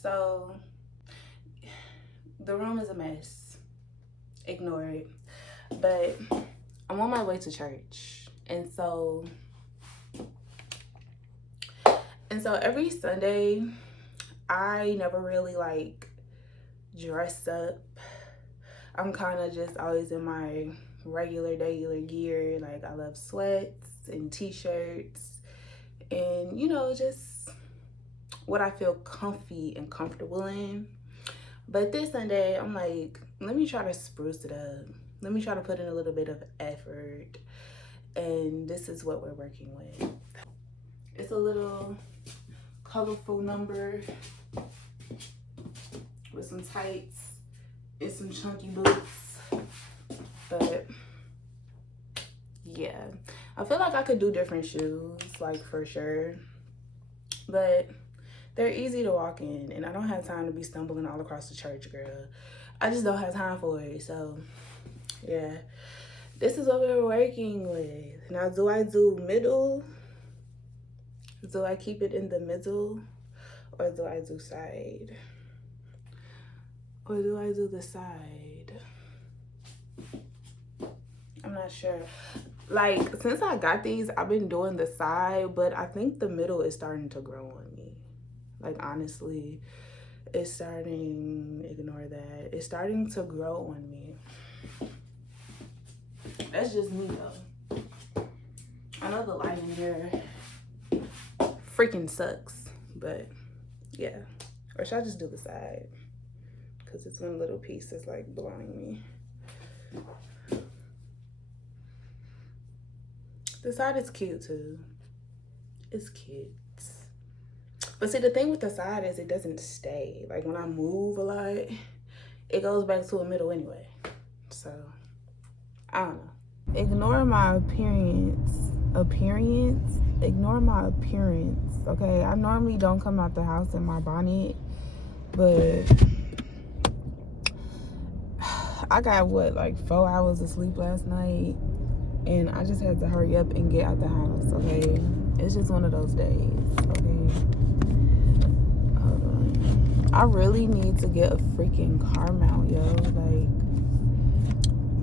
So the room is a mess. Ignore it. But I'm on my way to church. And so every Sunday, I never really like dress up. I'm kind of just always in my regular gear. Like, I love sweats and t-shirts and, just what I feel comfy and comfortable in. But this Sunday, I'm like, let me try to spruce it up. Let me try to put in a little bit of effort. And this is what we're working with. It's a little colorful number with some tights and some chunky boots. But yeah, I feel like I could do different shoes, like, for sure. But they're easy to walk in, and I don't have time to be stumbling all across the church, girl. I just don't have time for it. So yeah, this is what we're working with. Now, do I do middle? Do I keep it in the middle? Or do I do side? Or do I do the side? I'm not sure. Like, since I got these, I've been doing the side, but I think the middle is starting to grow on me. Like, honestly, it's starting, ignore that. It's starting to grow on me. That's just me, though. I know the lighting here freaking sucks, but yeah. Or should I just do the side? Because it's one little piece that's like blinding me. The side is cute too. It's cute. But see, the thing with the side is it doesn't stay. Like, when I move a lot, it goes back to a middle anyway. So, I don't know. Ignore my appearance. Ignore my appearance, okay? I normally don't come out the house in my bonnet, but I got, like 4 hours of sleep last night, and I just had to hurry up and get out the house, okay? It's just one of those days, okay? Hold on. I really need to get a freaking car mount, yo. Like,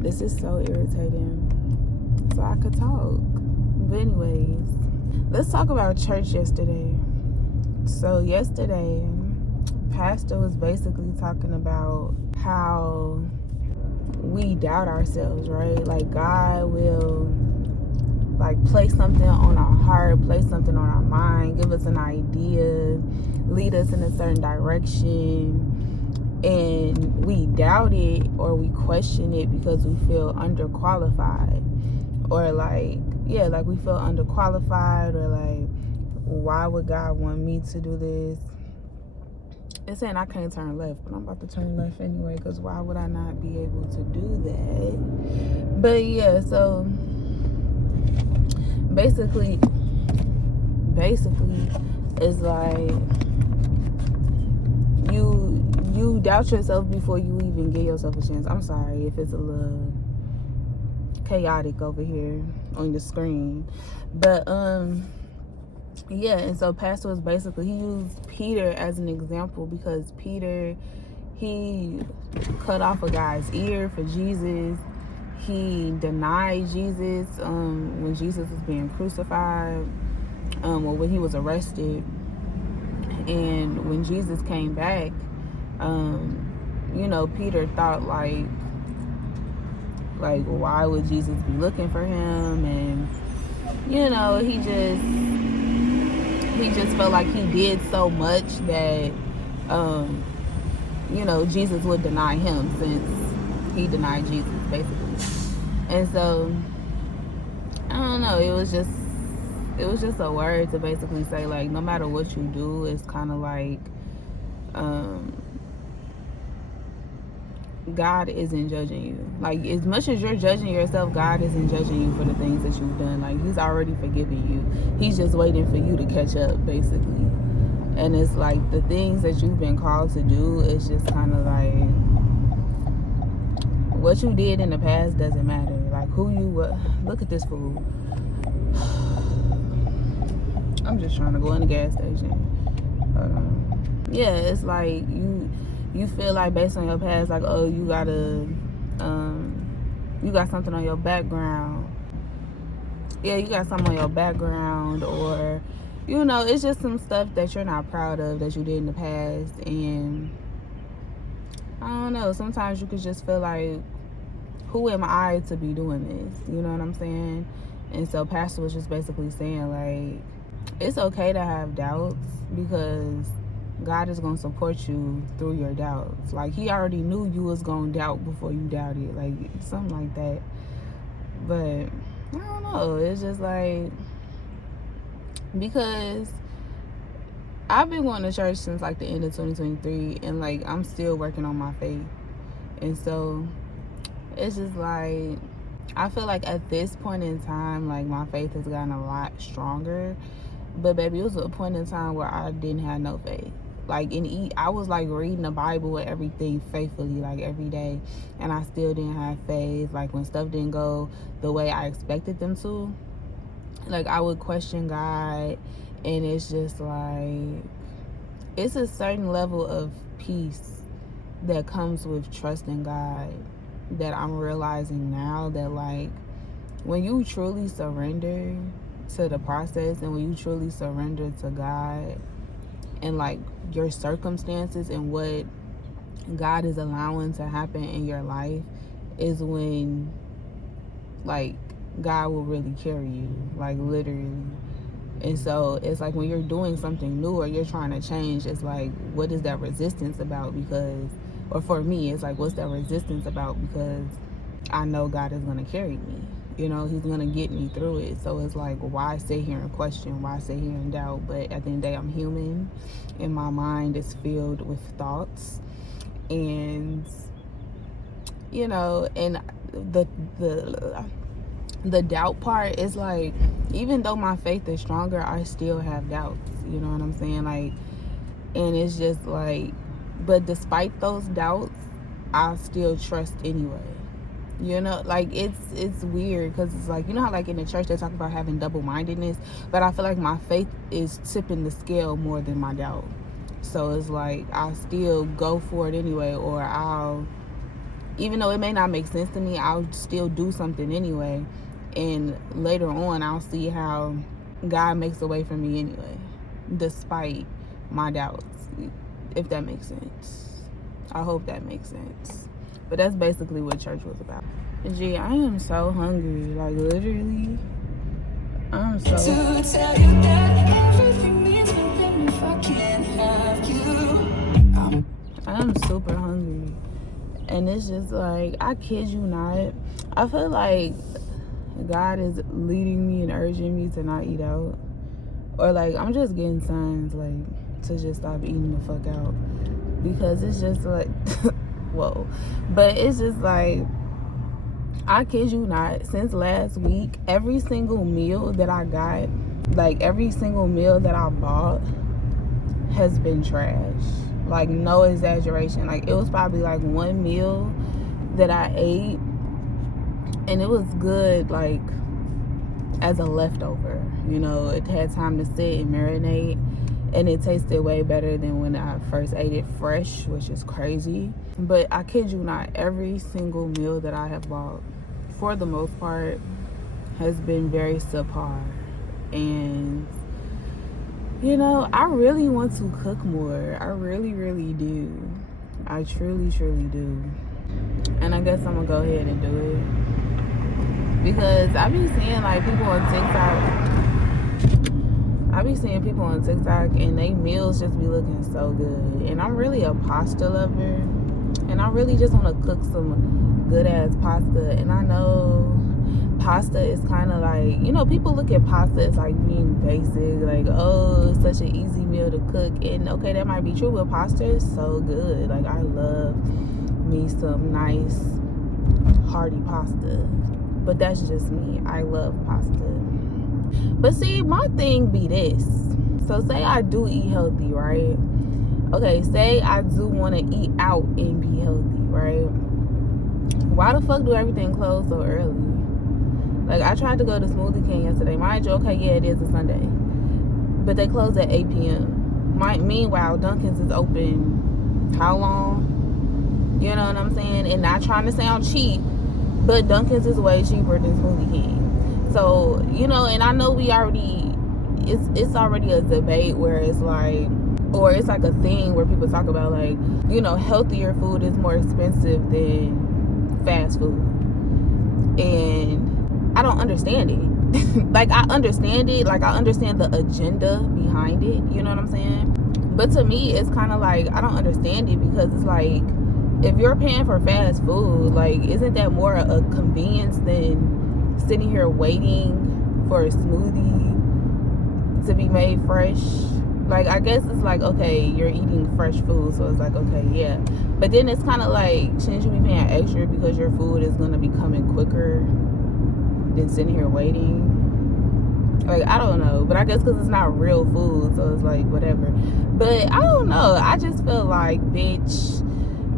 this is so irritating. So I could talk. But anyways, let's talk about church yesterday. So yesterday, Pastor was basically talking about how we doubt ourselves, right? Like, God will, like, place something on our heart, place something on our mind, give us an idea, lead us in a certain direction, and we doubt it or we question it because we feel underqualified, or like we feel underqualified, or like, why would God want me to do this? It's saying I can't turn left, but I'm about to turn left anyway, because why would I not be able to do that? But yeah, so basically it's like you doubt yourself before you even give yourself a chance. I'm sorry if it's a little chaotic over here on the screen, but yeah. And so Pastor was basically, he used Peter as an example, because Peter, he cut off a guy's ear for Jesus. He denied Jesus when Jesus was being crucified, or when he was arrested. And when Jesus came back, Peter thought like why would Jesus be looking for him? And he just felt like he did so much that Jesus would deny him, since he denied Jesus, basically. And so I don't know, it was just a word to basically say, like, no matter what you do, it's kind of like God isn't judging you. Like, as much as you're judging yourself, God isn't judging you for the things that you've done. Like, he's already forgiven you. He's just waiting for you to catch up, basically. And it's like, the things that you've been called to do, it's just kind of like, what you did in the past doesn't matter. Like, who you were. Look at this fool. I'm just trying to go in the gas station. Hold on. yeah, it's like you feel like based on your past, like, oh, you got something on your background. Yeah, you got something on your background, or it's just some stuff that you're not proud of that you did in the past. And I don't know, sometimes you could just feel like, who am I to be doing this? You know what I'm saying? And so Pastor was just basically saying, like, it's okay to have doubts, because God is going to support you through your doubts. Like, he already knew you was going to doubt before you doubted, like something like that. But I don't know, it's just like, because I've been going to church since like the end of 2023, and like I'm still working on my faith. And so it's just like, I feel like at this point in time, like, my faith has gotten a lot stronger. But baby, it was a point in time where I didn't have no faith. Like, I was like reading the Bible and everything faithfully, like every day, and I still didn't have faith. Like, when stuff didn't go the way I expected them to, like, I would question God. And it's just like, it's a certain level of peace that comes with trusting God that I'm realizing now, that like, when you truly surrender to the process, and when you truly surrender to God and like your circumstances and what God is allowing to happen in your life, is when like God will really carry you, like literally. And so it's like, when you're doing something new or you're trying to change, it's like, what is that resistance about? Because, or for me, it's like, what's that resistance about? Because I know God is going to carry me. He's going to get me through it. So it's like, why sit here and question? Why sit here and doubt? But at the end of the day, I'm human, and my mind is filled with thoughts. And, and the doubt part is like, even though my faith is stronger, I still have doubts. You know what I'm saying? Like, and it's just like, but despite those doubts, I still trust anyway. Like, it's weird, because it's like, how like in the church they talk about having double-mindedness, but I feel like my faith is tipping the scale more than my doubt. So it's like, I'll still go for it anyway, or I'll, even though it may not make sense to me, I'll still do something anyway. And later on, I'll see how God makes a way for me anyway, despite my doubts, if that makes sense. I hope that makes sense. But that's basically what church was about. Gee, I am so hungry. Like, literally, I'm so... To tell you that everything means nothing if I can't have you. I'm super hungry. And it's just like, I kid you not, I feel like God is leading me and urging me to not eat out. Or like, I'm just getting signs like to just stop eating the fuck out. Because it's just like, whoa. But it's just like, I kid you not, since last week, every single meal that I got, like every single meal that I bought, has been trash. Like, no exaggeration. Like, it was probably like one meal that I ate, and it was good, like, as a leftover. It had time to sit and marinate, and it tasted way better than when I first ate it fresh, which is crazy. But I kid you not, every single meal that I have bought, for the most part, has been very subpar. And I really want to cook more. I really, really do. I truly, truly do. And I guess I'm gonna go ahead and do it, because I be seeing like people on TikTok, and they meals just be looking so good. And I'm really a pasta lover, and I really just want to cook some good ass pasta. And I know pasta is kind of like, people look at pasta as like being basic, like, oh, it's such an easy meal to cook. And okay, that might be true, but pasta is so good. Like, I love me some nice hearty pasta. But that's just me. I love pasta. But see, my thing be this. So say I do eat healthy, right? Okay, say I do want to eat out and be healthy, right? Why the fuck do everything close so early? Like, I tried to go to Smoothie King yesterday. Mind you, okay, yeah, it is a Sunday, but they close at 8 p.m. Meanwhile, Dunkin's is open how long? You know what I'm saying? And not trying to sound cheap, but Dunkin's is way cheaper than Smoothie King. So, you know, and I know it's already a debate where it's like, or it's like a thing where people talk about, like, you know, healthier food is more expensive than fast food. And I don't understand it. Like, I understand it. Like, I understand the agenda behind it. You know what I'm saying? But to me, it's kind of like, I don't understand it, because it's like, if you're paying for fast food, like, isn't that more a convenience than sitting here waiting for a smoothie to be made fresh? Like, I guess it's like, okay, you're eating fresh food, so it's like, okay, yeah. But then it's kind of like, shouldn't you be paying extra because your food is going to be coming quicker than sitting here waiting? Like, I don't know. But I guess because it's not real food, so it's like, whatever. But I don't know. I just feel like, bitch,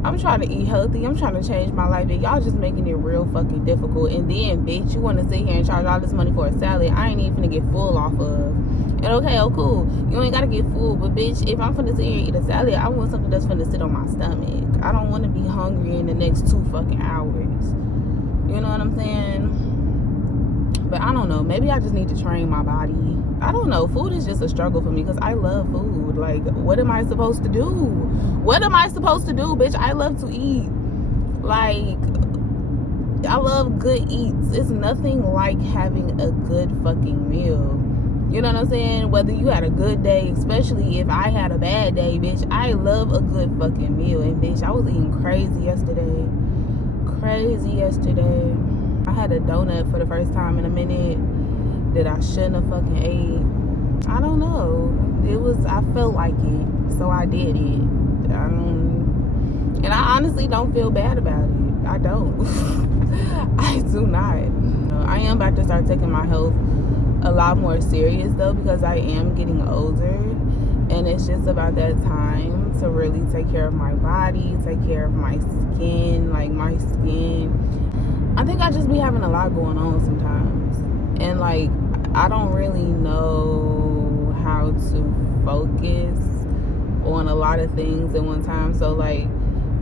I'm trying to eat healthy. I'm trying to change my life, and y'all just making it real fucking difficult. And then, bitch, you want to sit here and charge all this money for a salad I ain't even gonna get full off of. And okay, oh cool, you ain't gotta get full, but bitch, if I'm finna sit here and eat a salad, I want something that's finna sit on my stomach. I don't want to be hungry in the next 2 fucking hours. You know what I'm saying? But I don't know, maybe I just need to train my body. I don't know, food is just a struggle for me, because I love food. Like, what am I supposed to do? What am I supposed to do, bitch? I love to eat. Like, I love good eats. It's nothing like having a good fucking meal. You know what I'm saying? Whether you had a good day, especially if I had a bad day, bitch, I love a good fucking meal. And bitch, I was eating crazy yesterday. I had a donut for the first time in a minute that I shouldn't have fucking ate. I don't know. I felt like it, so I did it. And I honestly don't feel bad about it. I don't. I do not. I am about to start taking my health a lot more serious, though, because I am getting older, and it's just about that time to really take care of my body, take care of my skin. Like, my skin, I think I just be having a lot going on sometimes, and like, I don't really know how to focus on a lot of things at one time. So like,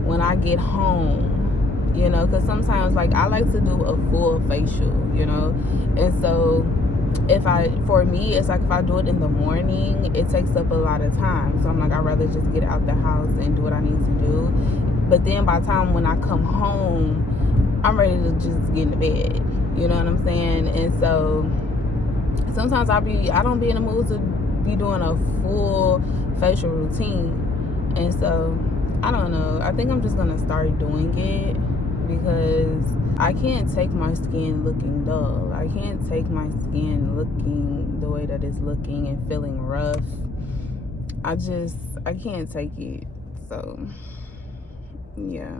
when I get home, you know, because sometimes, like, I like to do a full facial, you know, and so for me, it's like, if I do it in the morning, it takes up a lot of time. So I'm like, I'd rather just get out the house and do what I need to do. But then by the time when I come home, I'm ready to just get into bed. You know what I'm saying? And so sometimes I don't be in the mood to be doing a full facial routine. And so, I don't know. I think I'm just going to start doing it, because I can't take my skin looking dull. I can't take my skin looking the way that it's looking and feeling rough. I can't take it. So, yeah.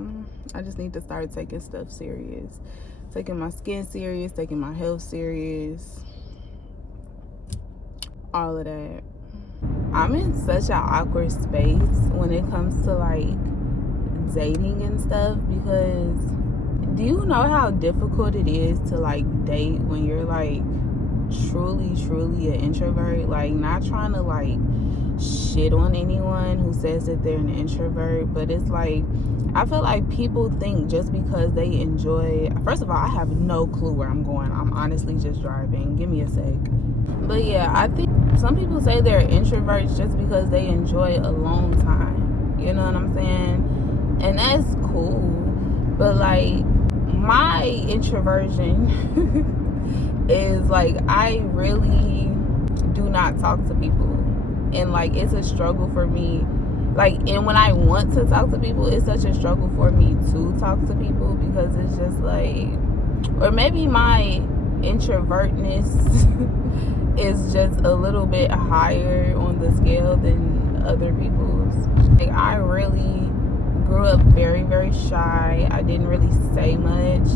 I just need to start taking stuff serious. Taking my skin serious, taking my health serious. All of that. I'm in such an awkward space when it comes to, like, dating and stuff, because do you know how difficult it is to, like, date when you're, like, truly an introvert? Like, not trying to, like, shit on anyone who says that they're an introvert, but it's like, I feel like people think just because they enjoy, first of all, I have no clue where I'm going. I'm honestly just driving. Give me a sec. But yeah, I think some people say they're introverts just because they enjoy alone time. You know what I'm saying? And that's cool. But like, my introversion is like, I really do not talk to people. And like, it's a struggle for me. Like, and when I want to talk to people, it's such a struggle for me to talk to people, because it's just like, or maybe my introvertness is just a little bit higher on the scale than other people's. Like, I really grew up very shy. I didn't really say much,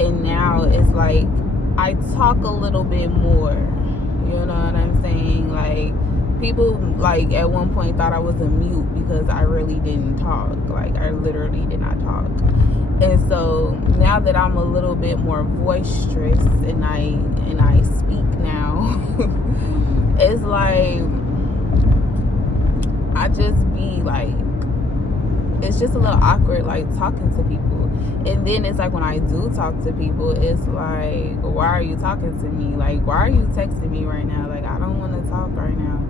and now it's like, I talk a little bit more. You know what I'm saying? Like, people, like, at one point thought I was a mute because I really didn't talk. Like, I literally did not talk. And so now that I'm a little bit more boisterous and I speak now, it's like, I just be like, it's just a little awkward, like, talking to people. And then it's like, when I do talk to people, it's like, why are you talking to me? Like, why are you texting me right now? Like, I don't want to talk right now.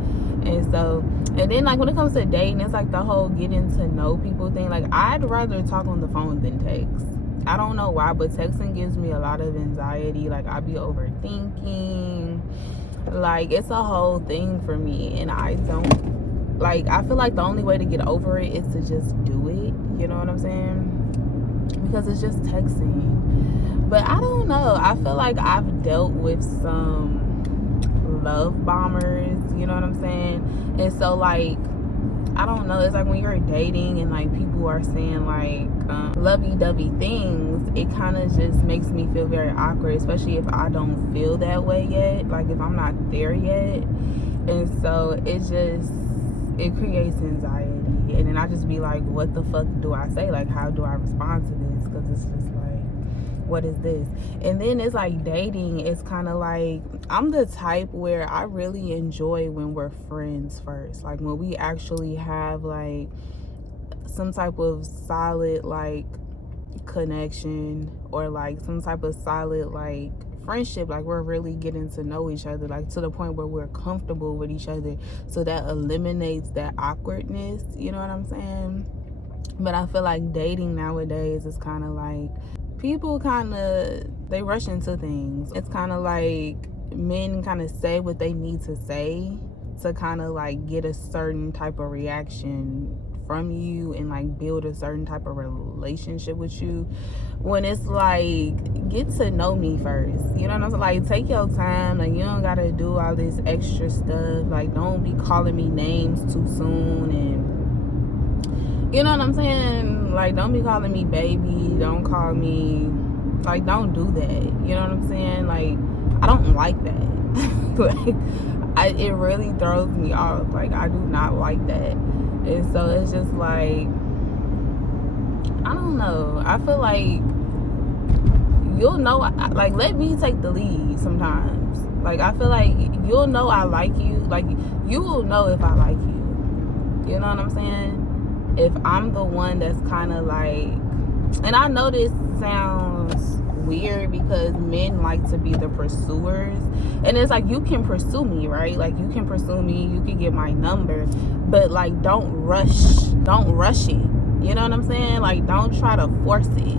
And then, like, when it comes to dating, it's like the whole getting to know people thing. Like, I'd rather talk on the phone than text. I don't know why, but texting gives me a lot of anxiety. Like, I be overthinking. Like, it's a whole thing for me. And I don't, like, I feel like the only way to get over it is to just do it. You know what I'm saying? Because it's just texting. But I don't know. I feel like I've dealt with some love bombers, you know what I'm saying? And so, like, I don't know, it's like when you're dating and like people are saying like lovey-dovey things, it kind of just makes me feel very awkward, especially if I don't feel that way yet, like if I'm not there yet. And so it creates anxiety, and then I just be like, what the fuck do I say? Like, how do I respond to this? Because it's just like, what is this? And then it's like dating, it's kind of like, I'm the type where I really enjoy when we're friends first, like when we actually have like some type of solid like connection, or like some type of solid like friendship, like we're really getting to know each other, like to the point where we're comfortable with each other, so that eliminates that awkwardness, you know what I'm saying? But I feel like dating nowadays is kind of like, people they rush into things. It's kind of like men kind of say what they need to say to kind of like get a certain type of reaction from you and like build a certain type of relationship with you, when it's like, get to know me first, you know what I'm saying? Like, take your time. Like, you don't gotta do all this extra stuff. Like, don't be calling me names too soon, and you know what I'm saying? Like, don't be calling me baby. Don't call me, like, don't do that. You know what I'm saying? Like, I don't like that. Like, it really throws me off. Like, I do not like that. And so it's just like, I don't know. I feel like, you'll know, like, let me take the lead sometimes. Like, I feel like you'll know I like you. Like, you will know if I like you. You know what I'm saying? If I'm the one that's kind of like, and I know this sounds weird because men like to be the pursuers, and it's like, you can pursue me, right? Like, you can pursue me, you can get my number, but like, don't rush it, you know what I'm saying? Like, don't try to force it.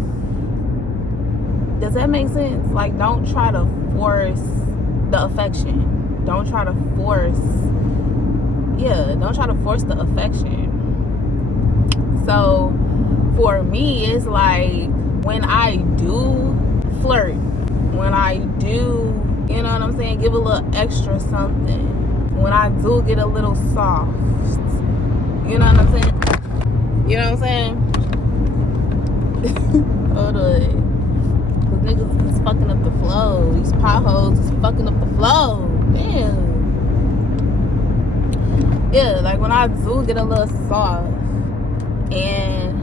Does that make sense? Like, don't try to force the affection. Don't try to force the affection. So for me, it's like, when I do flirt, when I do, you know what I'm saying, give a little extra something, when I do get a little soft, you know what I'm saying? You know what I'm saying? Hold on. Cause niggas is fucking up the flow. These potholes is fucking up the flow. Damn. Yeah, like when I do get a little soft, and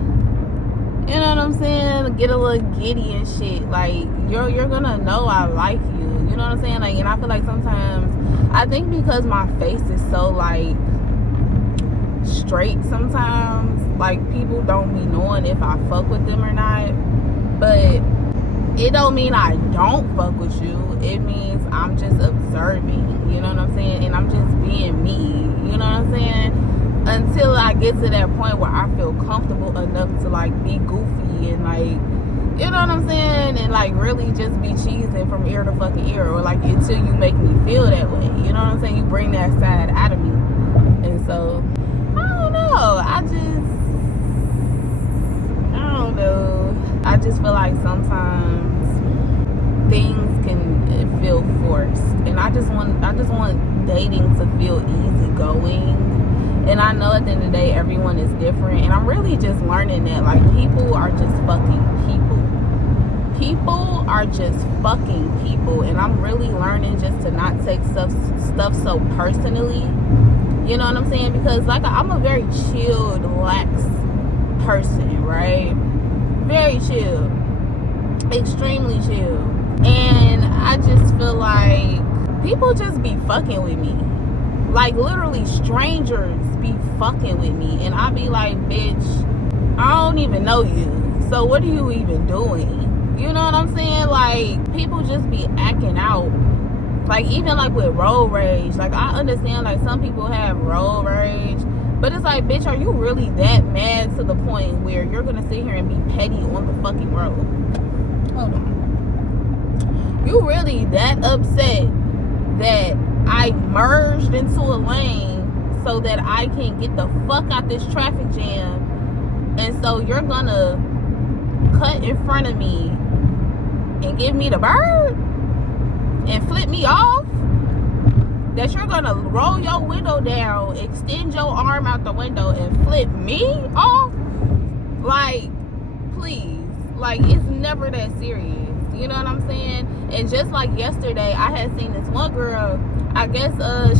you know what I'm saying, get a little giddy and shit, like you're gonna know I like you. You know what I'm saying? Like, and I feel like sometimes, I think because my face is so like straight, sometimes like people don't be knowing if I fuck with them or not. But it don't mean I don't fuck with you. It means I'm just observing, you know what I'm saying? And I'm just being me, you know what I'm saying? Until I get to that point where I feel comfortable enough to like be goofy and like, you know what I'm saying? And like really just be cheesing from ear to fucking ear, or like until you make me feel that way. You know what I'm saying? You bring that side out of me. And so, I don't know. I don't know. I just feel like sometimes things can feel forced. And I just want dating to feel easygoing. And I know at the end of the day, everyone is different. And I'm really just learning that, like, people are just fucking people. People are just fucking people. And I'm really learning just to not take stuff so personally. You know what I'm saying? Because, like, I'm a very chilled, lax person, right? Very chill. Extremely chill. And I just feel like people just be fucking with me. Like, literally strangers be fucking with me, and I be like, bitch, I don't even know you, so what are you even doing? You know what I'm saying? Like, people just be acting out. Like, even like with road rage, like, I understand like some people have road rage, but it's like, bitch, are you really that mad to the point where you're gonna sit here and be petty on the fucking road? Hold on. You really that upset that I merged into a lane so that I can get the fuck out this traffic jam, and so you're gonna cut in front of me and give me the bird and flip me off? That you're gonna roll your window down, extend your arm out the window and flip me off? Like, please. Like, it's never that serious. You know what I'm saying? And just like yesterday, I had seen this one girl, I guess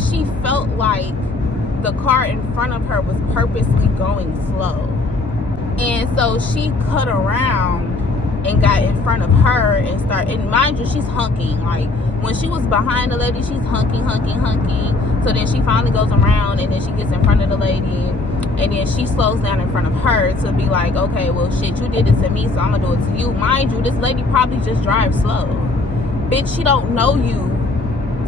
she felt like the car in front of her was purposely going slow. And so she cut around and got in front of her and mind you, she's hunking. Like, when she was behind the lady, she's hunking. So then she finally goes around, and then she gets in front of the lady, and then she slows down in front of her to be like, okay, well, shit, you did it to me, so I'm gonna do it to you. Mind you, this lady probably just drives slow. Bitch, she don't know you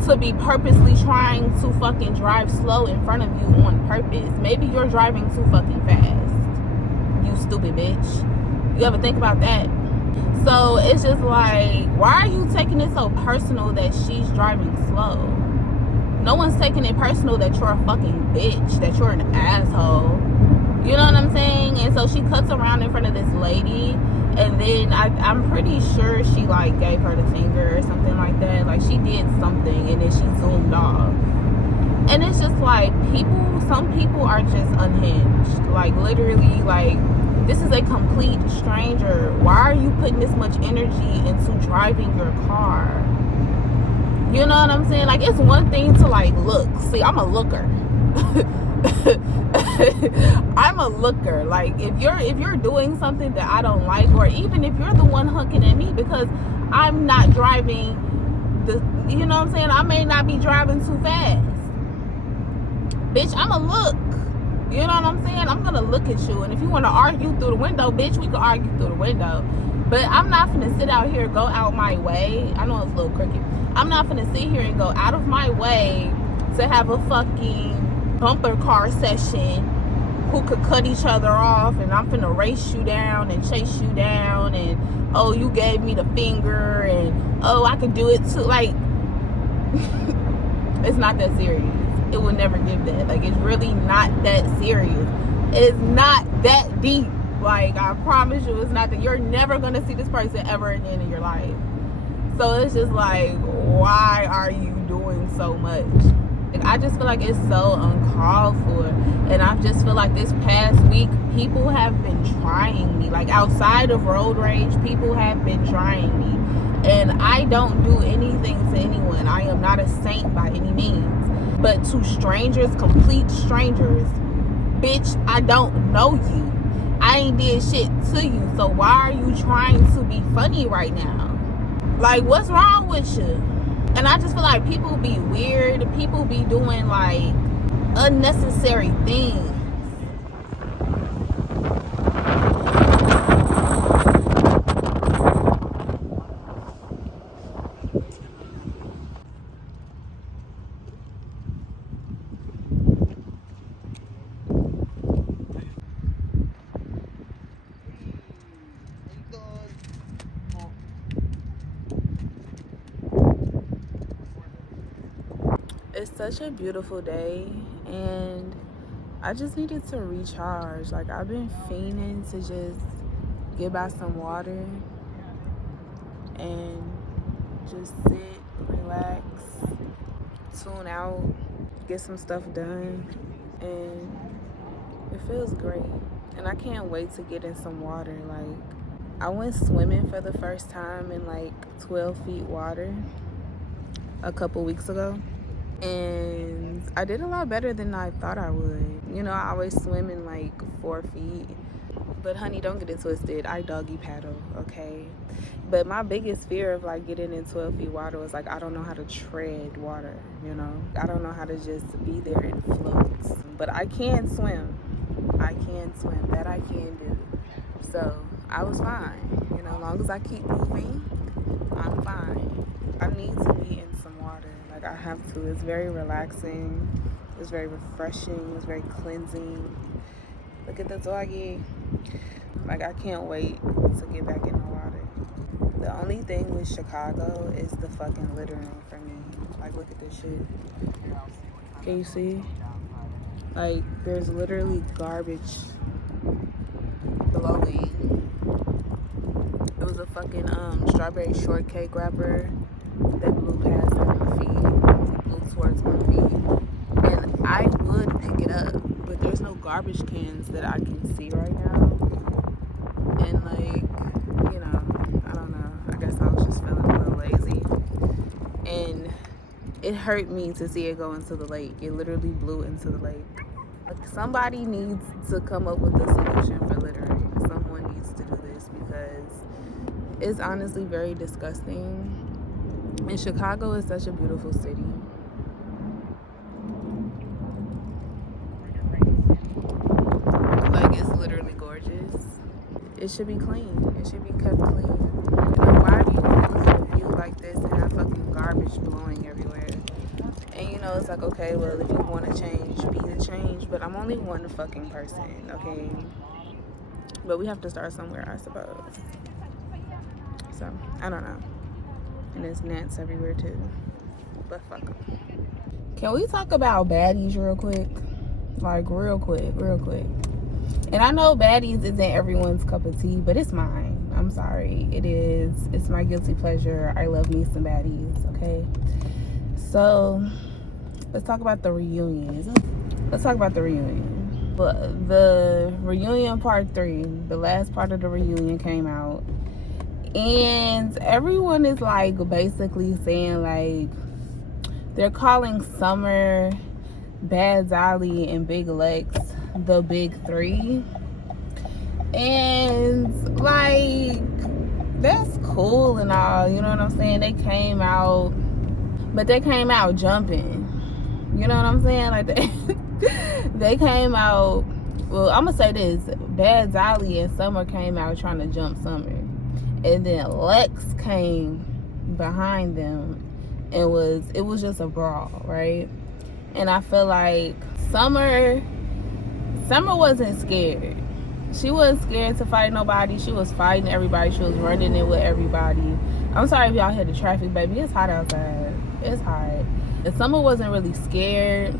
to be purposely trying to fucking drive slow in front of you on purpose. Maybe you're driving too fucking fast, you stupid bitch. You ever think about that? So it's just like, why are you taking it so personal that she's driving slow? No one's taking it personal that you're a fucking bitch, that you're an asshole. You know what I'm saying? And so she cuts around in front of this lady, and then I'm pretty sure she like gave her the finger or something like that. Like, she did something, and then she zoomed off. And it's just like, some people are just unhinged. Like, literally, like, this is a complete stranger. Why are you putting this much energy into driving your car? You know what I'm saying? Like, it's one thing to like look. See, I'm a looker. I'm a looker. Like, if you're doing something that I don't like, or even if you're the one hunking at me because I'm not driving you know what I'm saying? I may not be driving too fast. Bitch, I'm a look. You know what I'm saying? I'm gonna look at you, and if you want to argue through the window, bitch, we can argue through the window. But I'm not finna sit out here, go out my way. I know it's a little crooked. I'm not finna sit here and go out of my way to have a fucking bumper car session who could cut each other off, and I'm finna race you down and chase you down, and oh, you gave me the finger, and oh, I could do it too. Like, it's not that serious. It will never give that. Like, it's really not that serious. It's not that deep. Like, I promise you, it's not that. You're never gonna see this person ever again in your life. So it's just like, why are you doing so much? Like, I just feel like it's so uncalled for. And I just feel like this past week, people have been trying me. Like, outside of road rage, people have been trying me. And I don't do anything to anyone. I am not a saint by any means. But to strangers, complete strangers, bitch, I don't know you. I ain't did shit to you. So why are you trying to be funny right now? Like, what's wrong with you? And I just feel like people be weird. People be doing like unnecessary things. It's such a beautiful day, and I just needed to recharge. Like, I've been fiending to just get by some water and just sit, relax, tune out, get some stuff done, and it feels great. And I can't wait to get in some water. Like, I went swimming for the first time in like 12 feet water a couple weeks ago. And I did a lot better than I thought I would. You know, I always swim in like 4 feet. But honey, don't get it twisted. I doggy paddle, okay? But my biggest fear of like getting in 12 feet water was like I don't know how to tread water, you know? I don't know how to just be there and float. But I can swim. I can swim. That I can do. So I was fine. You know, as long as I keep moving, I'm fine. I need to be in some water. Like I have to. It's very relaxing. It's very refreshing. It's very cleansing. Look at the doggy. Like I can't wait to get back in the water. The only thing with Chicago is the fucking littering for me. Like look at this shit. Can you see? Like there's literally garbage below me. It was a fucking strawberry shortcake wrapper that blew past at my feet. It blew towards my feet. And I would pick it up, but there's no garbage cans that I can see right now. And like, you know, I don't know. I guess I was just feeling a little lazy. And it hurt me to see it go into the lake. It literally blew into the lake. Like somebody needs to come up with a solution for littering. Someone needs to do this because it's honestly very disgusting. And Chicago is such a beautiful city. Like it's literally gorgeous. It should be clean. It should be kept clean. You know, why do you want to look at a view like this and have fucking garbage blowing everywhere? And you know, it's like, okay, well, if you want to change, be the change. But I'm only one fucking person, okay? But we have to start somewhere, I suppose. So, I don't know. And there's gnats everywhere, too. But fuck them. Can we talk about baddies real quick? Like, real quick. And I know baddies isn't everyone's cup of tea, but it's mine. I'm sorry. It is. It's my guilty pleasure. I love me some baddies, okay? So, let's talk about the reunion. But the reunion part 3, the last part of the reunion came out. And everyone is like basically saying like they're calling Summer, Bad Zolly, and Big Lex the Big 3. And like that's cool and all, you know what I'm saying? They came out jumping. You know what I'm saying? Like they came out. Well, I'm gonna say this: Bad Zolly and Summer came out trying to jump Summer, and then Lex came behind them, and it was just a brawl, right? And I feel like Summer wasn't scared. She wasn't scared to fight nobody. She was fighting everybody. She was running in with everybody. I'm sorry if y'all hear the traffic, baby. It's hot outside. It's hot. And Summer wasn't really scared.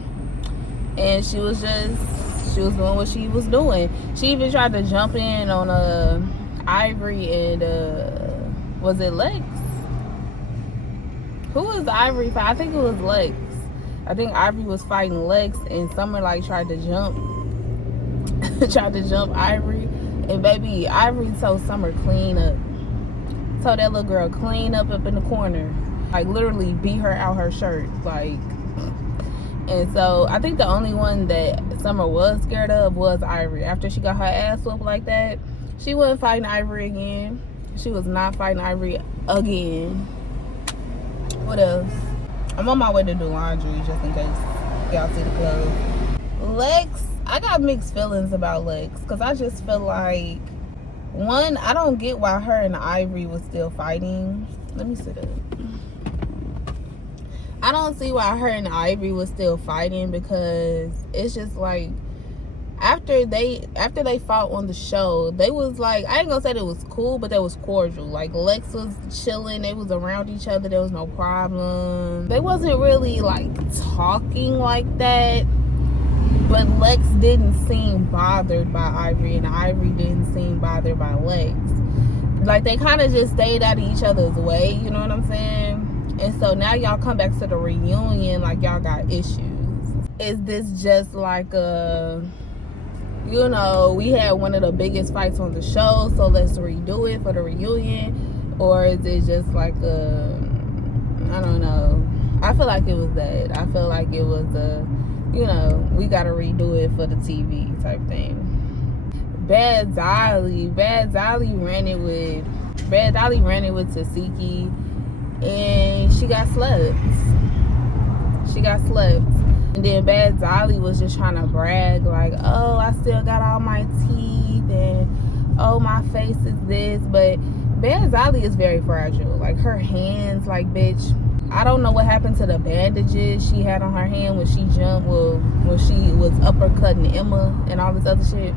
And she was doing what she was doing. She even tried to jump in on Ivory and was it Lex? Who was Ivory? I think it was Lex. I think Ivory was fighting Lex and Summer like tried to jump Ivory. And baby, Ivory told Summer clean up. Told that little girl clean up in the corner. Like literally beat her out her shirt. Like, and so I think the only one that Summer was scared of was Ivory. After she got her ass whooped like that, she wasn't fighting Ivory again. She was not fighting Ivory again. What else? I'm on my way to do laundry just in case y'all see the clothes. Lex, I got mixed feelings about Lex because I just feel like, one, I don't get why her and Ivory was still fighting. Let me sit up. I don't see why her and Ivory was still fighting because it's just like after they fought on the show, they was like, I ain't gonna say that it was cool, but they was cordial. Like Lex was chilling, they was around each other, there was no problem. They wasn't really like talking like that, but Lex didn't seem bothered by Ivory and Ivory didn't seem bothered by Lex. Like they kind of just stayed out of each other's way, you know what I'm saying? And so now y'all come back to the reunion like y'all got issues. Is this just like you know, we had one of the biggest fights on the show, so let's redo it for the reunion? Or is it just like I don't know. I feel like it was that. I feel like it was you know, we gotta redo it for the TV type thing. Bad Dolly ran it with Tasiki, and she got slept. And then Bad Dolly was just trying to brag, like, oh, I still got all my teeth, and oh, my face is this. But Bad Dolly is very fragile. Like, her hands, like, bitch, I don't know what happened to the bandages she had on her hand when she jumped, when she was uppercutting Emma and all this other shit.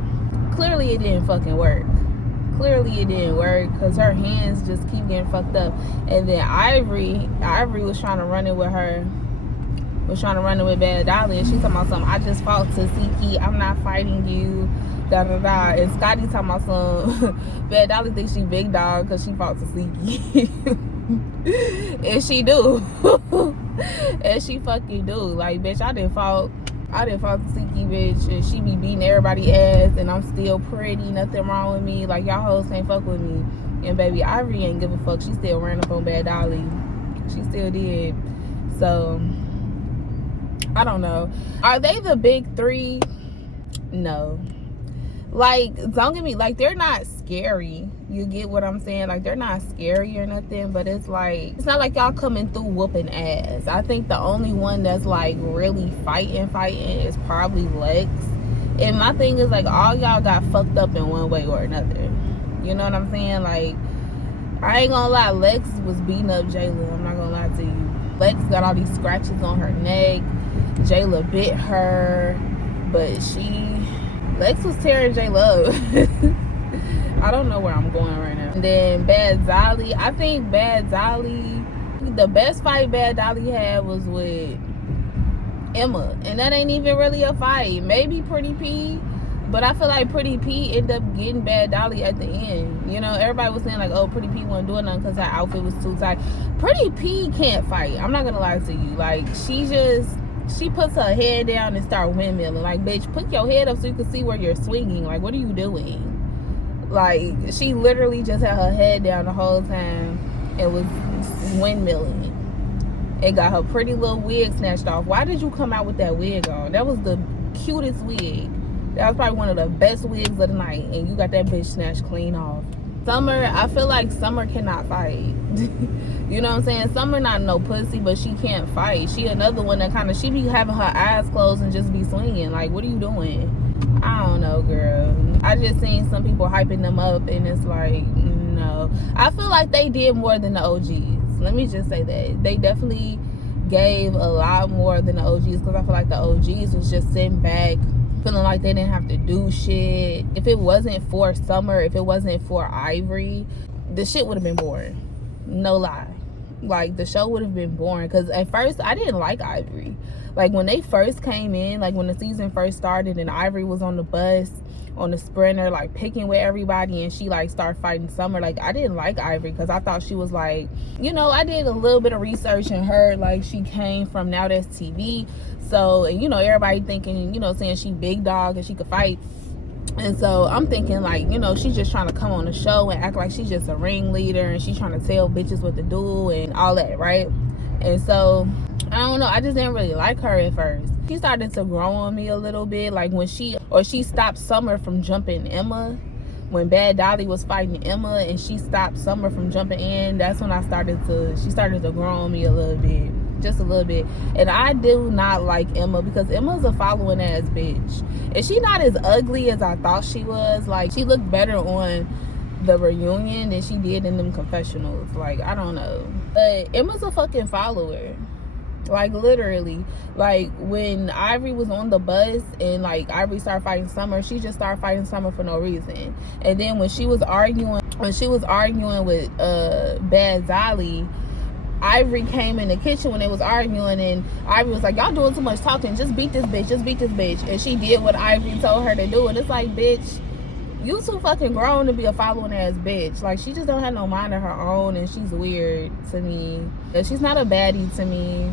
Clearly it didn't fucking work. Because her hands just keep getting fucked up. And then Ivory was trying to run it with Bad Dolly, and she talking about something, I just fought Tasiki, I'm not fighting you, da da da. And Scotty talking about some Bad Dolly thinks she big dog because she fought Tasiki. And she do. And she fucking do. Like, bitch, I didn't fought Tasiki, bitch, and she be beating everybody ass, and I'm still pretty, nothing wrong with me. Like, y'all hoes can't fuck with me. And baby, Ivory ain't give a fuck. She still ran up on Bad Dolly. She still did. So I don't know. Are they the big three? No. Like, don't get me, like, they're not scary. You get what I'm saying? Like, they're not scary or nothing, but it's like, it's not like y'all coming through whooping ass. I think the only one that's like really fighting is probably Lex. And my thing is, like, all y'all got fucked up in one way or another. You know what I'm saying? Like, I ain't gonna lie, Lex was beating up Jayla. I'm not gonna lie to you. Lex got all these scratches on her neck. Jayla bit her, but Lex was tearing Jayla up. I don't know where I'm going right now. And then Bad Dolly, I think Bad Dolly, the best fight Bad Dolly had was with Emma, and that ain't even really a fight. Maybe Pretty P, but I feel like Pretty P ended up getting Bad Dolly at the end. You know, everybody was saying like, oh, Pretty P wasn't doing nothing because her outfit was too tight. Pretty P can't fight. I'm not gonna lie to you. Like, she puts her head down and start windmilling. Like, bitch, put your head up so you can see where you're swinging. Like, what are you doing? Like, she literally just had her head down the whole time and was windmilling. It got her pretty little wig snatched off. Why did you come out with that wig on? That was the cutest wig. That was probably one of the best wigs of the night, and you got that bitch snatched clean off. Summer, I feel like Summer cannot fight. You know what I'm saying? Summer not no pussy, but she can't fight. She another one that she be having her eyes closed and just be swinging. Like, what are you doing? I don't know, girl. I just seen some people hyping them up, and it's like, no. I feel like they did more than the OGs. Let me just say that. They definitely gave a lot more than the OGs, because I feel like the OGs was just sitting back, feeling like they didn't have to do shit. If it wasn't for Summer, if it wasn't for Ivory, the shit would have been boring. No lie. Like, the show would have been boring, because at first I didn't like Ivory. Like, when they first came in, like when the season first started and Ivory was on the bus, on the sprinter, like picking with everybody, and she like started fighting Summer, like, I didn't like Ivory, because I thought she was like, you know, I did a little bit of research and heard like she came from Now That's TV. So, and you know, everybody thinking, you know, saying she big dog and she could fight. And so I'm thinking, like, you know, she's just trying to come on the show and act like she's just a ringleader, and she's trying to tell bitches what to do and all that, right? And so, I don't know, I just didn't really like her at first. She started to grow on me a little bit, like when she stopped Summer from jumping Emma. When Bad Dolly was fighting Emma and she stopped Summer from jumping in, that's when she started to grow on me a little bit. Just a little bit. And I do not like Emma, because Emma's a following ass bitch, and she not as ugly as I thought she was. Like, she looked better on the reunion than she did in them confessionals. Like, I don't know, but Emma's a fucking follower. Like, literally. Like, when Ivory was on the bus and like Ivory started fighting Summer, she just started fighting Summer for no reason. And then when she was arguing with Bad Dolly, Ivory came in the kitchen when they was arguing, and Ivory was like, y'all doing too much talking, just beat this bitch. And she did what Ivory told her to do. And it's like, bitch, you too fucking grown to be a following ass bitch. Like, she just don't have no mind of her own, and she's weird to me. She's not a baddie to me.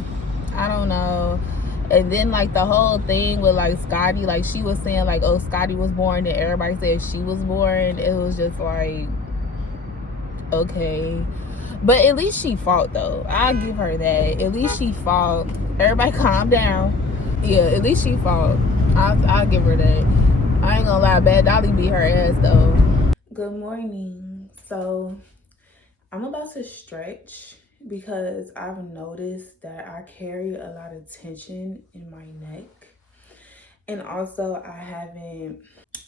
I don't know. And then like the whole thing with like Scotty, like she was saying like, oh, Scotty was born, and everybody said she was born. It was just like, okay. But at least she fought, though. I'll give her that. At least she fought. Everybody calm down. Yeah, at least she fought. I'll give her that. I ain't gonna lie, Bad Dolly beat her ass though. Good morning. So I'm about to stretch because I've noticed that I carry a lot of tension in my neck. And also I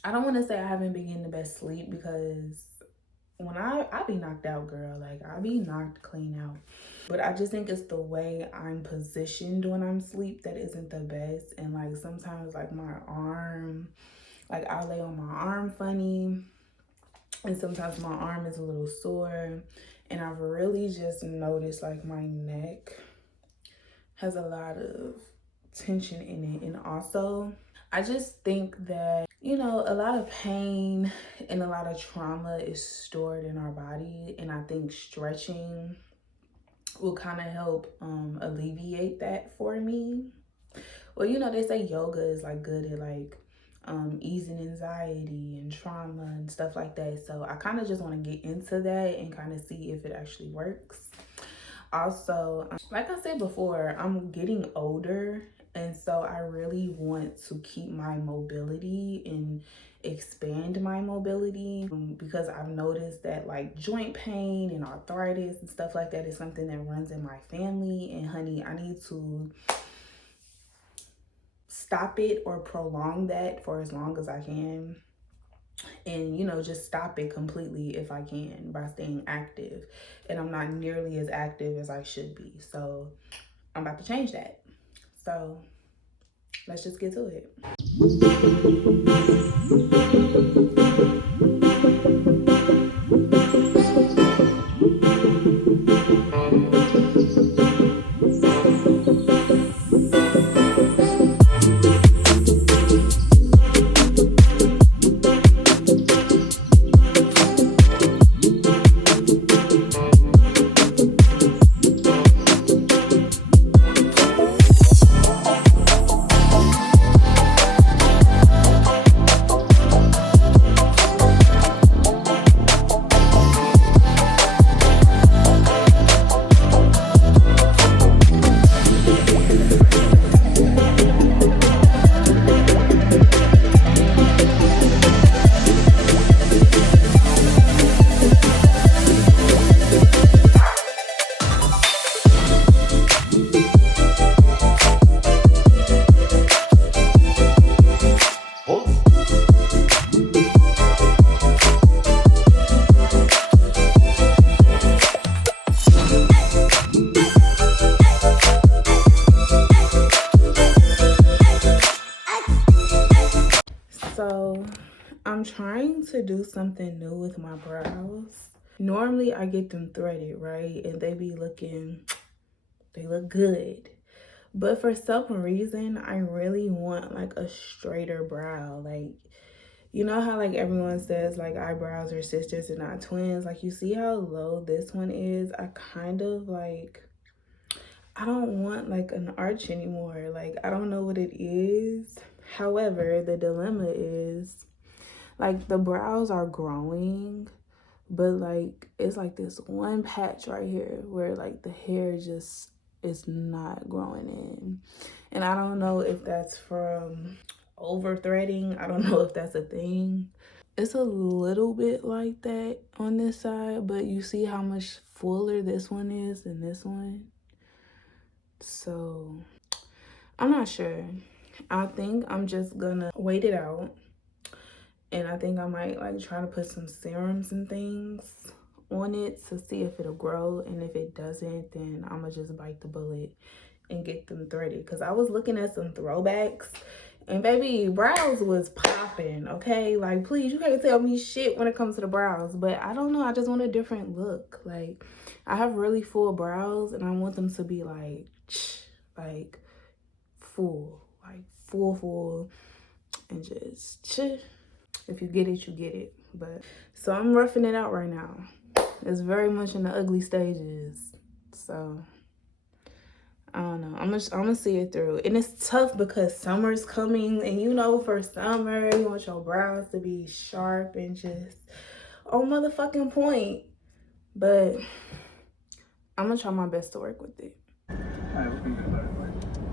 don't want to say I haven't been getting the best sleep, because when I be knocked out, girl, like I be knocked clean out. But I just think it's the way I'm positioned when I'm asleep that isn't the best. And like sometimes like my arm, like I lay on my arm funny, and sometimes my arm is a little sore. And I've really just noticed like my neck has a lot of tension in it. And also I just think that, you know, a lot of pain and a lot of trauma is stored in our body. And I think stretching will kind of help alleviate that for me. Well, you know, they say yoga is like good at like easing anxiety and trauma and stuff like that. So I kind of just want to get into that and kind of see if it actually works. Also, like I said before, I'm getting older, and so I really want to keep my mobility and expand my mobility, because I've noticed that like joint pain and arthritis and stuff like that is something that runs in my family. And honey, I need to stop it or prolong that for as long as I can. And, you know, just stop it completely if I can by staying active. And I'm not nearly as active as I should be. So I'm about to change that. So let's just get to it. So I'm trying to do something new with my brows. Normally I get them threaded, right? And they look good. But for some reason, I really want like a straighter brow. Like, you know how like everyone says like eyebrows are sisters and not twins? Like, you see how low this one is? I kind of like, I don't want like an arch anymore. Like, I don't know what it is. However, the dilemma is like the brows are growing, but like it's like this one patch right here where like the hair just is not growing in. And I don't know if that's from over threading. I don't know if that's a thing. It's a little bit like that on this side, but you see how much fuller this one is than this one. So I'm not sure. I think I'm just gonna wait it out. And I think I might like try to put some serums and things on it to see if it'll grow. And if it doesn't, then I'm gonna just bite the bullet and get them threaded. Because I was looking at some throwbacks, and baby, brows was popping, okay? Like, please, you can't tell me shit when it comes to the brows. But I don't know, I just want a different look. Like, I have really full brows, and I want them to be like full, like full, and just if you get it, you get it. But so I'm roughing it out right now. It's very much in the ugly stages. So I don't know. I'm gonna see it through. And it's tough because summer's coming, and you know, for summer, you want your brows to be sharp and just on motherfucking point. But I'm gonna try my best to work with it.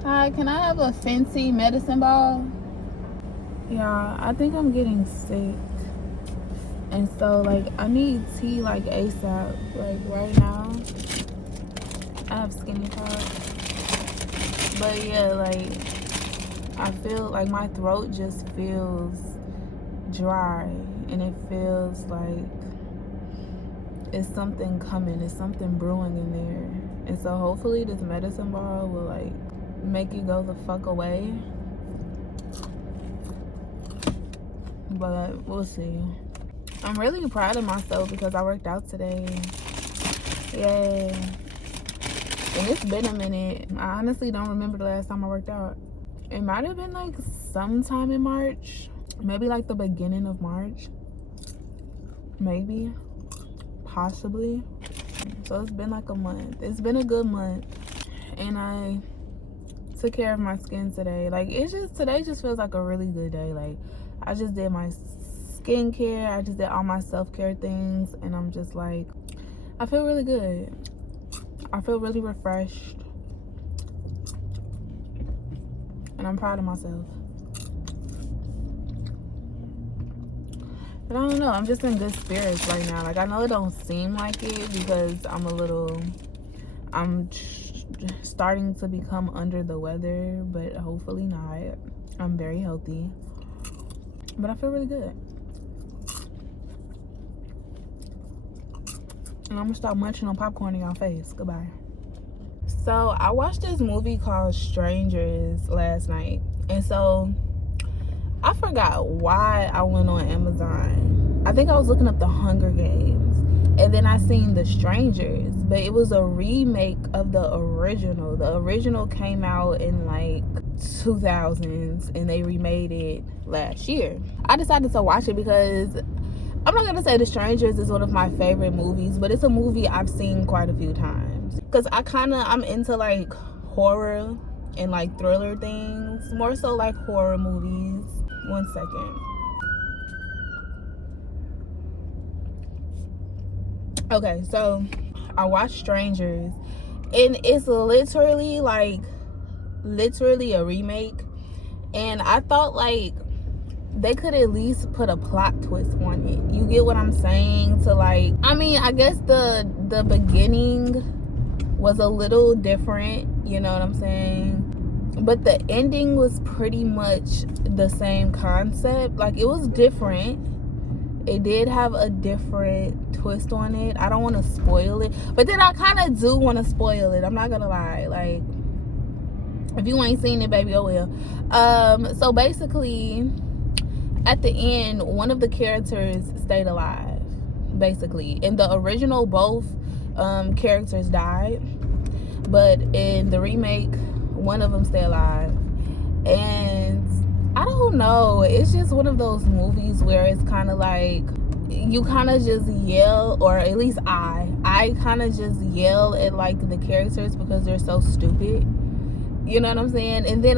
Hi, can I have a Fenty medicine ball? Yeah, I think I'm getting sick. And so, like, I need tea, like, ASAP. Like, right now, I have skinny pop. But, yeah, like, I feel like my throat just feels dry. And it feels like it's something coming. It's something brewing in there. And so, hopefully, this medicine ball will, like, make it go the fuck away. But we'll see. I'm really proud of myself because I worked out today. Yay. And it's been a minute. I honestly don't remember the last time I worked out. It might have been like sometime in March. Maybe like the beginning of March. Maybe. Possibly. So it's been like a month. It's been a good month. And I took care of my skin today. Like, today just feels like a really good day. Like, I just did my skincare. I just did all my self-care things. And I'm just like, I feel really good. I feel really refreshed. And I'm proud of myself. But I don't know. I'm just in good spirits right now. Like, I know it don't seem like it because I'm starting to become under the weather. But hopefully not. I'm very healthy. But I feel really good. And I'm gonna stop munching on popcorn in y'all face. Goodbye. So I watched this movie called Strangers last night. And so I forgot why I went on Amazon. I think I was looking up the Hunger Games. And then I seen The Strangers. But it was a remake of the original. The original came out in like 2000s. And they remade it last year. I decided to watch it because I'm not gonna say The Strangers is one of my favorite movies, but it's a movie I've seen quite a few times. Cause I'm into like horror and like thriller things, more so like horror movies. 1 second. Okay, so I watched Strangers, and it's literally a remake, and I thought like they could at least put a plot twist on it. You get what I'm saying? To like, I mean, I guess the beginning was a little different, you know what I'm saying? But the ending was pretty much the same concept. Like, it was different. It did have a different twist on it. I don't want to spoil it, but then I kind of do want to spoil it. I'm not gonna lie. Like, if you ain't seen it, baby, oh well. So basically, at the end, one of the characters stayed alive, basically. In the original, both characters died, but in the remake, one of them stayed alive. And I don't know, it's just one of those movies where it's kind of like you kind of just yell, or at least I kind of just yell at like the characters because they're so stupid. You know what I'm saying? And then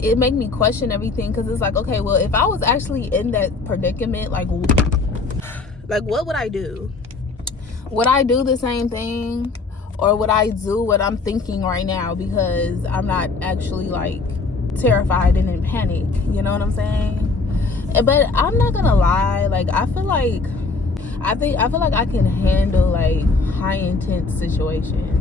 it make me question everything, because it's like, okay, well, if I was actually in that predicament, like what would I do? Would I do the same thing, or would I do what I'm thinking right now because I'm not actually like terrified and in panic? You know what I'm saying? But I'm not gonna lie, like I feel like I can handle like high intense situations.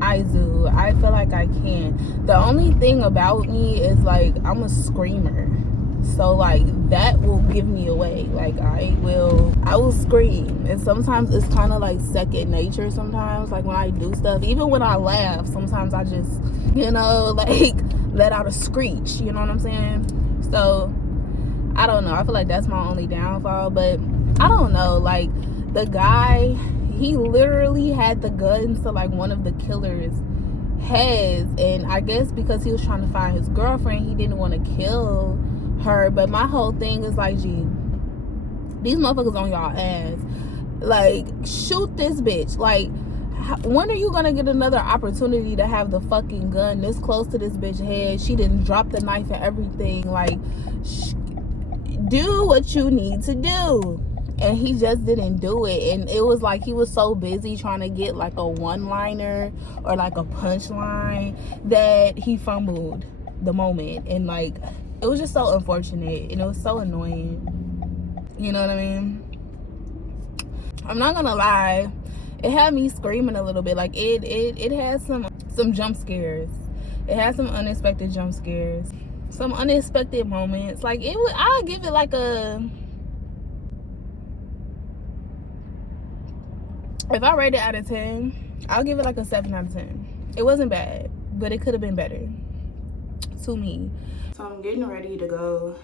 I do. I feel like I can. The only thing about me is like I'm a screamer. So like that will give me away. Like I will scream. And sometimes it's kind of like second nature sometimes. Like when I do stuff, even when I laugh, sometimes I just, like let out a screech. You know what I'm saying? So I don't know. I feel like that's my only downfall. But I don't know. Like the guy, he literally had the guns to like one of the killer's heads, and I guess because he was trying to find his girlfriend, he didn't want to kill her. But my whole thing is like, gee, these motherfuckers on y'all ass. Like, shoot this bitch. Like, when are you gonna get another opportunity to have the fucking gun this close to this bitch's head? She didn't drop the knife and everything. Like, do what you need to do. And he just didn't do it. And it was like he was so busy trying to get like a one-liner or like a punchline that he fumbled the moment. And like it was just so unfortunate and it was so annoying. You know what I mean? I'm not gonna lie, it had me screaming a little bit. Like it had some jump scares. It had some unexpected jump scares, some unexpected moments. Like I'll give it like if I rate it out of 10, I'll give it like a 7 out of 10. It wasn't bad, but it could have been better to me. So I'm getting ready to go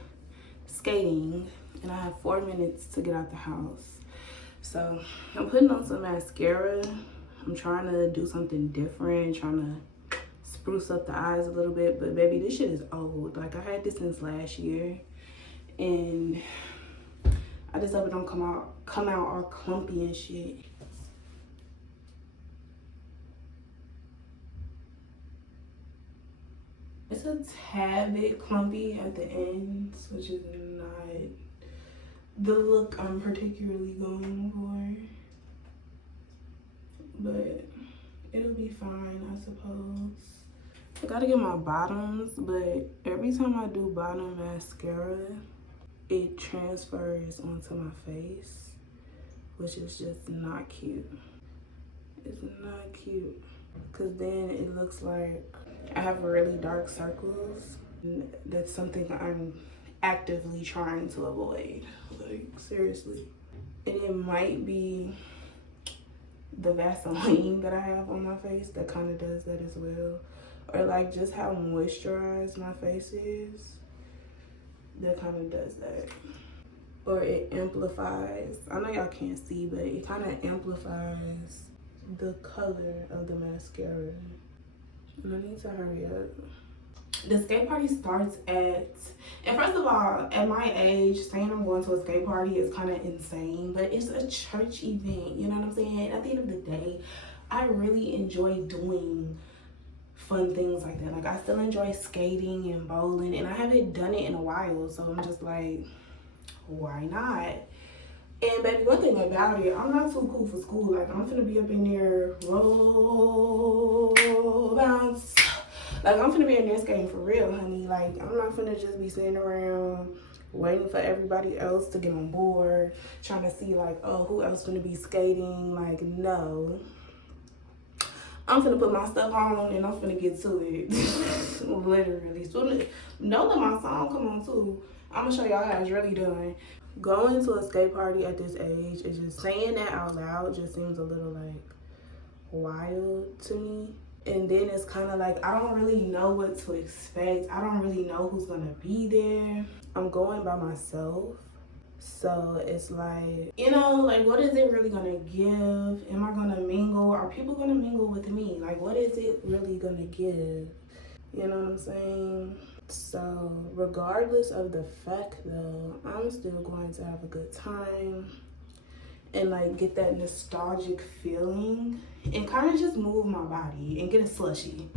skating and I have 4 minutes to get out the house. So I'm putting on some mascara. I'm trying to do something different, trying to spruce up the eyes a little bit. But baby, this shit is old. Like, I had this since last year. And I just hope it don't come out all clumpy and shit. It's a tad bit clumpy at the ends, which is not the look I'm particularly going for, but it'll be fine, I suppose. I gotta get my bottoms, but every time I do bottom mascara, it transfers onto my face, which is just not cute. It's not cute, because then it looks like I have really dark circles. That's something I'm actively trying to avoid, like seriously. And it might be the Vaseline that I have on my face that kind of does that as well, or like just how moisturized my face is, that kind of does that. Or it amplifies, I know y'all can't see, but it kind of amplifies the color of the mascara. And I need to hurry up. The skate party starts and first of all, at my age, saying I'm going to a skate party is kind of insane, but it's a church event, you know what I'm saying? At the end of the day, I really enjoy doing fun things like that. Like, I still enjoy skating and bowling, and I haven't done it in a while, so I'm just like, why not? And baby, one thing about it, I'm not too cool for school. Like, I'm finna be up in there, roll, bounce. Like, I'm finna be in there skating for real, honey. Like, I'm not finna just be sitting around waiting for everybody else to get on board, trying to see, like, oh, who else finna be skating? Like, no. I'm finna put my stuff on and I'm finna get to it. Literally. So, don't let my song come on, too. I'm gonna show y'all how it's really done. Going to a skate party at this age, is just saying that out loud just seems a little, like, wild to me. And then it's kind of like, I don't really know what to expect. I don't really know who's gonna be there. I'm going by myself. So it's like, you know, like, what is it really gonna give? Am I gonna mingle? Are people gonna mingle with me? Like, what is it really gonna give? You know what I'm saying? So regardless of the fact though, I'm still going to have a good time and like get that nostalgic feeling and kind of just move my body and get a slushie.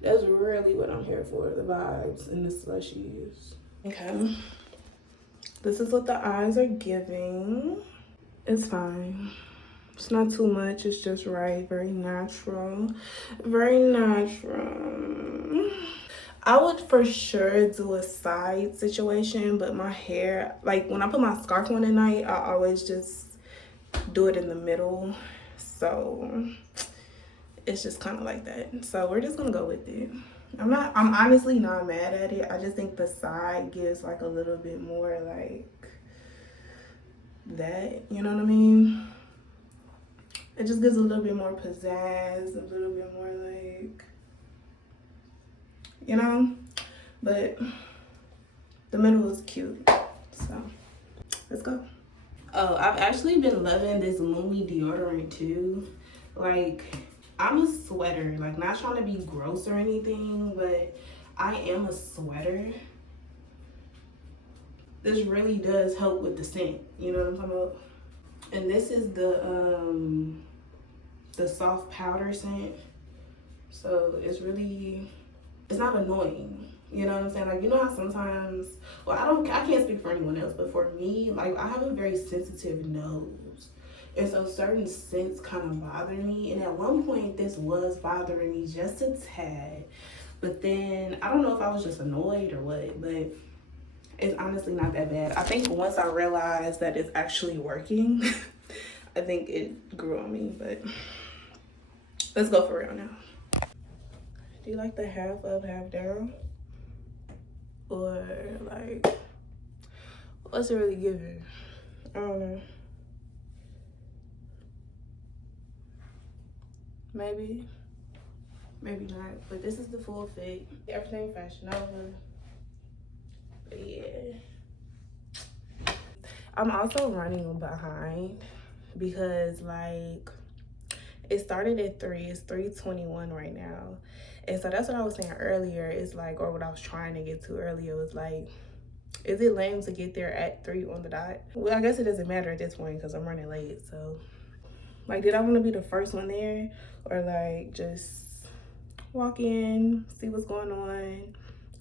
That's really what I'm here for, the vibes and the slushies. Okay, this is what the eyes are giving. It's fine. It's not too much, it's just right. Very natural. Very natural. I would for sure do a side situation, but my hair, like when I put my scarf on at night, I always just do it in the middle. So it's just kind of like that. So we're just gonna go with it. I'm honestly not mad at it. I just think the side gives like a little bit more like that, you know what I mean? It just gives a little bit more pizzazz, a little bit more like, you know? But the middle is cute, so let's go. Oh, I've actually been loving this Lumi deodorant too. Like, I'm a sweater, like not trying to be gross or anything, but I am a sweater. This really does help with the scent, you know what I'm talking about? And this is the soft powder scent. So it's not annoying. You know what I'm saying? Like, you know how sometimes, well, I can't speak for anyone else, but for me, like, I have a very sensitive nose. And so certain scents kind of bother me. And at one point, this was bothering me just a tad. But then I don't know if I was just annoyed or what, but it's honestly not that bad. I think once I realized that it's actually working, I think it grew on me. But let's go for real now. Do you like the half up, half down? Or like, what's it really giving? I don't know. Maybe not. But this is the full fit. Everything Fashion Nova. But yeah. I'm also running behind because like it started at 3. It's 3:21 right now. And so that's what I was saying earlier. It's like, or what I was trying to get to earlier was like, is it lame to get there at 3 on the dot? Well, I guess it doesn't matter at this point because I'm running late. So like, did I want to be the first one there, or like just walk in, see what's going on?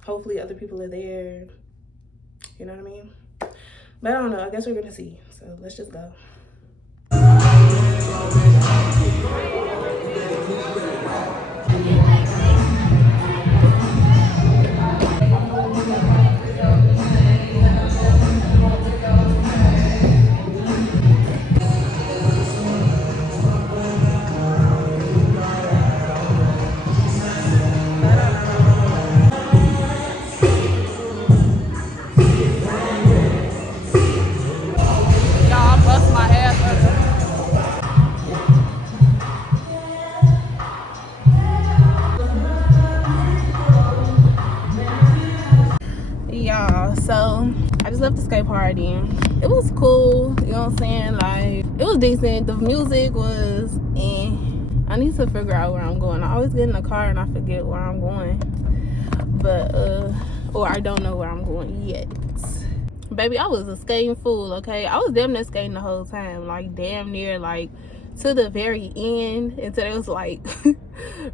Hopefully other people are there. You know what I mean? But I don't know. I guess we're gonna see. So let's just go. Y'all, so I just left the skate party. It was cool, you know what I'm saying? Like, it was decent. The music was I need to figure out where I'm going. I always get in the car and I forget where I'm going, but or I don't know where I'm going yet. Baby, I was a skating fool. Okay, I was damn near skating the whole time, like damn near, like to the very end, until it was like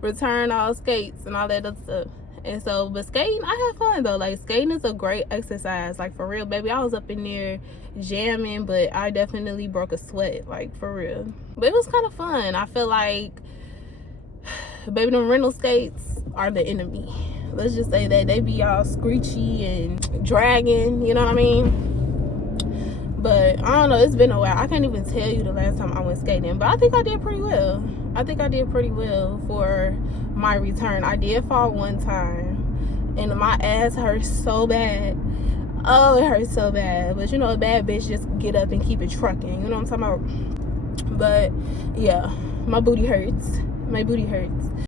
return all skates and all that other stuff. And so, but skating, I had fun though. Like, skating is a great exercise, like for real, baby. I was up in there jamming, but I definitely broke a sweat, like for real. But it was kind of fun. I feel like, baby, them rental skates are the enemy. Let's just say that they be all screechy and dragging, you know what I mean? But I don't know, it's been a while. I can't even tell you the last time I went skating, but I think I did pretty well. I think I did pretty well for my return. I did fall one time and my ass hurts so bad. Oh, it hurts so bad. But you know, a bad bitch just get up and keep it trucking. You know what I'm talking about? But yeah, my booty hurts. My booty hurts.